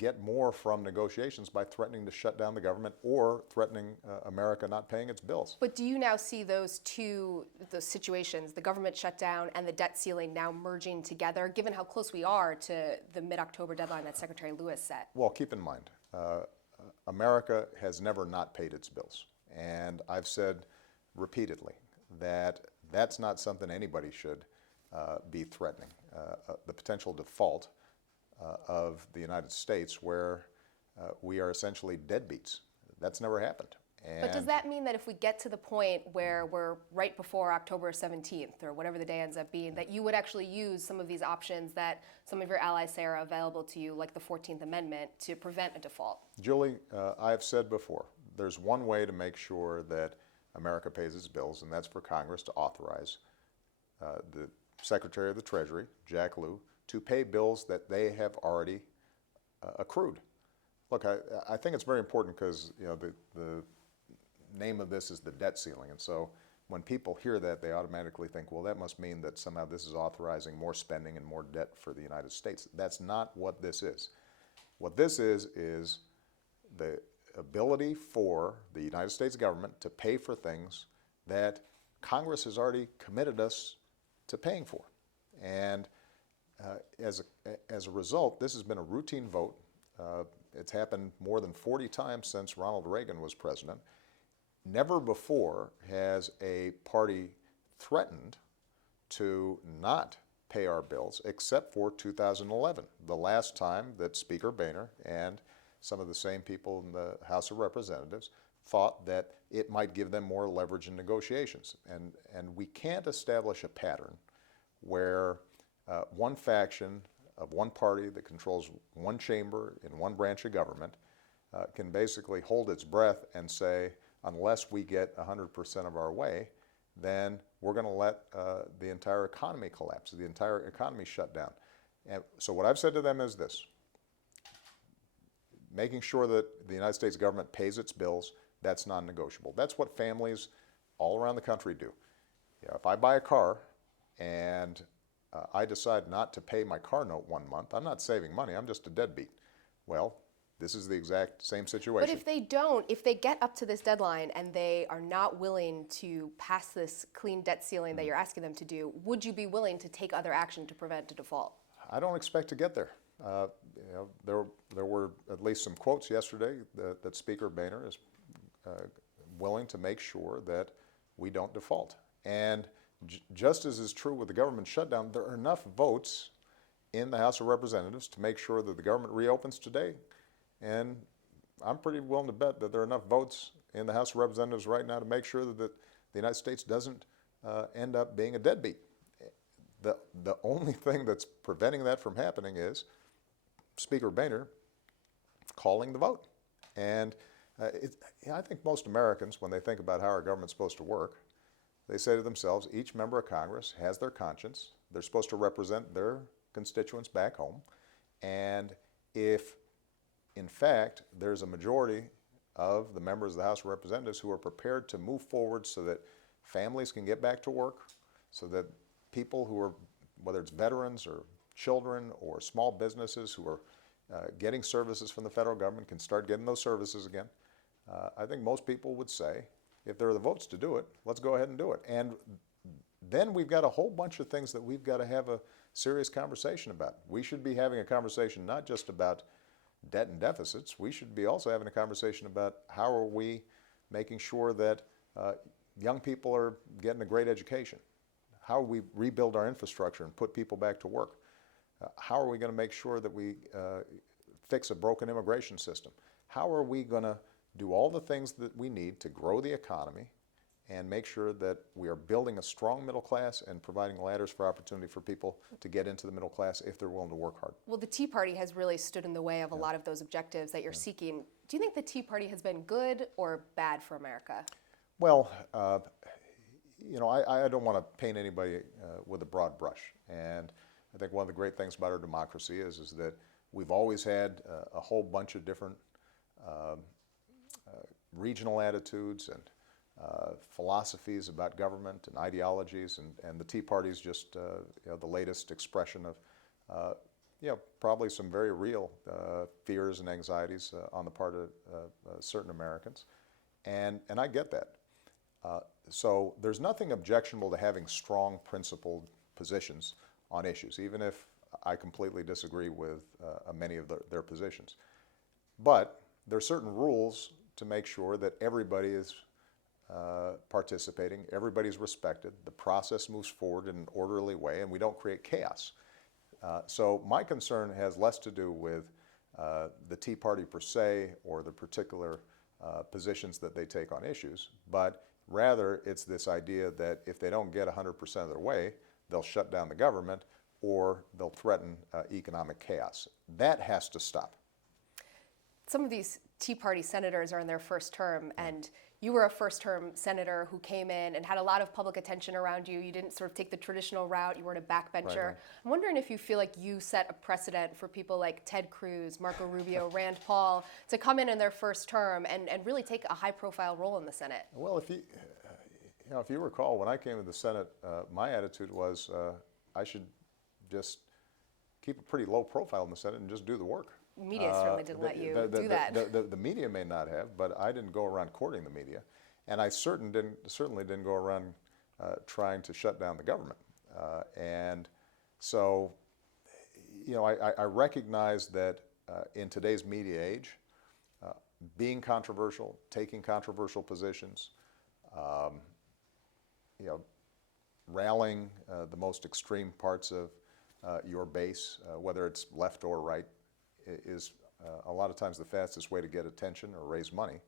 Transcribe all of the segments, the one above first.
get more from negotiations by threatening to shut down the government or threatening America not paying its bills. But do you now see those situations, the government shutdown and the debt ceiling, now merging together, given how close we are to the mid-October deadline that Secretary Lewis set? Well, keep in mind, America has never not paid its bills. And I've said repeatedly that that's not something anybody should be threatening. The potential default of the United States, where we are essentially deadbeats. That's never happened. But does that mean that if we get to the point where we're right before October 17th, or whatever the day ends up being, that you would actually use some of these options that some of your allies say are available to you, like the 14th Amendment, to prevent a default? Julie, I've said before, there's one way to make sure that America pays its bills, and that's for Congress to authorize the Secretary of the Treasury, Jack Lew, to pay bills that they have already accrued. Look, I think it's very important because the name of this is the debt ceiling, and so when people hear that, they automatically think, well, that must mean that somehow this is authorizing more spending and more debt for the United States. That's not what this is. What this is the ability for the United States government to pay for things that Congress has already committed us to paying for. And as a result, this has been a routine vote. It's happened more than 40 times since Ronald Reagan was president. Never before has a party threatened to not pay our bills, except for 2011, the last time that Speaker Boehner and some of the same people in the House of Representatives thought that it might give them more leverage in negotiations. And we can't establish a pattern where one faction of one party that controls one chamber in one branch of government can basically hold its breath and say, unless we get 100% of our way, then we're going to let the entire economy collapse, the entire economy shut down. And so what I've said to them is this: making sure that the United States government pays its bills, that's non-negotiable. That's what families all around the country do. If I buy a car and I decide not to pay my car note one month, I'm not saving money, I'm just a deadbeat. Well, this is the exact same situation. But if they don't, if they get up to this deadline and they are not willing to pass this clean debt ceiling that you're asking them to do, would you be willing to take other action to prevent a default? I don't expect to get there. There were at least some quotes yesterday that Speaker Boehner is willing to make sure that we don't default. And just as is true with the government shutdown, there are enough votes in the House of Representatives to make sure that the government reopens today. And I'm pretty willing to bet that there are enough votes in the House of Representatives right now to make sure that the United States doesn't end up being a deadbeat. The only thing that's preventing that from happening is Speaker Boehner calling the vote. And I think most Americans, when they think about how our government's supposed to work, they say to themselves, each member of Congress has their conscience. They're supposed to represent their constituents back home. And if, in fact, there's a majority of the members of the House of Representatives who are prepared to move forward so that families can get back to work, so that people who are, whether it's veterans or children or small businesses who are getting services from the federal government, can start getting those services again, I think most people would say, if there are the votes to do it, let's go ahead and do it. And then we've got a whole bunch of things that we've got to have a serious conversation about. We should be having a conversation not just about debt and deficits. We should be also having a conversation about how are we making sure that young people are getting a great education. How we rebuild our infrastructure and put people back to work. How are we going to make sure that we fix a broken immigration system? How are we going to do all the things that we need to grow the economy and make sure that we are building a strong middle class and providing ladders for opportunity for people to get into the middle class if they're willing to work hard? Well, the Tea Party has really stood in the way of a lot of those objectives that you're seeking. Do you think the Tea Party has been good or bad for America? Well, I don't want to paint anybody with a broad brush. And I think one of the great things about our democracy is that we've always had a whole bunch of different regional attitudes and philosophies about government and ideologies, and the Tea Party is just the latest expression of probably some very real fears and anxieties on the part of certain Americans, and I get that. So there's nothing objectionable to having strong principled positions on issues, even if I completely disagree with many of their positions. But there are certain rules to make sure that everybody is participating, everybody's respected, the process moves forward in an orderly way, and we don't create chaos. So my concern has less to do with the Tea Party per se or the particular positions that they take on issues, but rather it's this idea that if they don't get 100% of their way, they'll shut down the government or they'll threaten economic chaos. That has to stop. Some of these Tea Party senators are in their first term, and you were a first-term senator who came in and had a lot of public attention around you. You didn't sort of take the traditional route. You weren't a backbencher. Right. I'm wondering if you feel like you set a precedent for people like Ted Cruz, Marco Rubio, Rand Paul to come in their first term and really take a high-profile role in the Senate. Well, if you recall, when I came to the Senate, my attitude was I should just keep a pretty low profile in the Senate and just do the work. Media certainly didn't let you do that. The media may not have, but I didn't go around courting the media, and I certainly didn't go around trying to shut down the government. And so, I recognize that in today's media age, being controversial, taking controversial positions, rallying the most extreme parts of your base, whether it's left or right, is a lot of times the fastest way to get attention or raise money.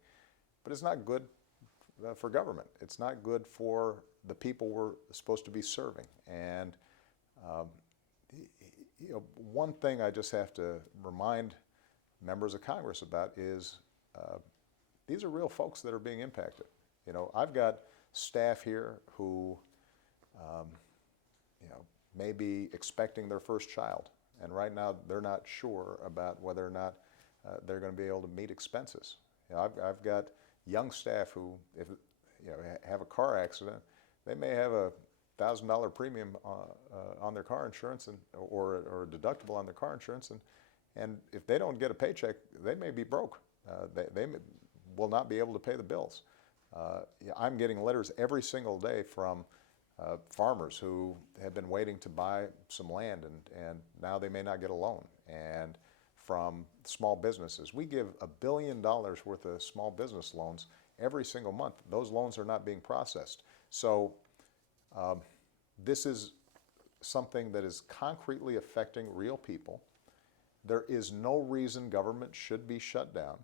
But it's not good for government. It's not good for the people we're supposed to be serving. And one thing I just have to remind members of Congress about is these are real folks that are being impacted. I've got staff here who may be expecting their first child, and right now they're not sure about whether or not they're going to be able to meet expenses. I've got young staff who, if have a car accident, they may have a $1,000 premium on their car insurance or a deductible on their car insurance, and if they don't get a paycheck, they may be broke. They will not be able to pay the bills. I'm getting letters every single day from farmers who have been waiting to buy some land, and now they may not get a loan. And from small businesses, we give $1 billion worth of small business loans every single month. Those loans are not being processed. So this is something that is concretely affecting real people. There is no reason government should be shut down.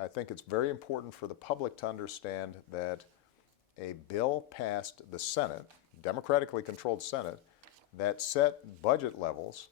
I think it's very important for the public to understand that a bill passed the Senate, democratically controlled Senate, that set budget levels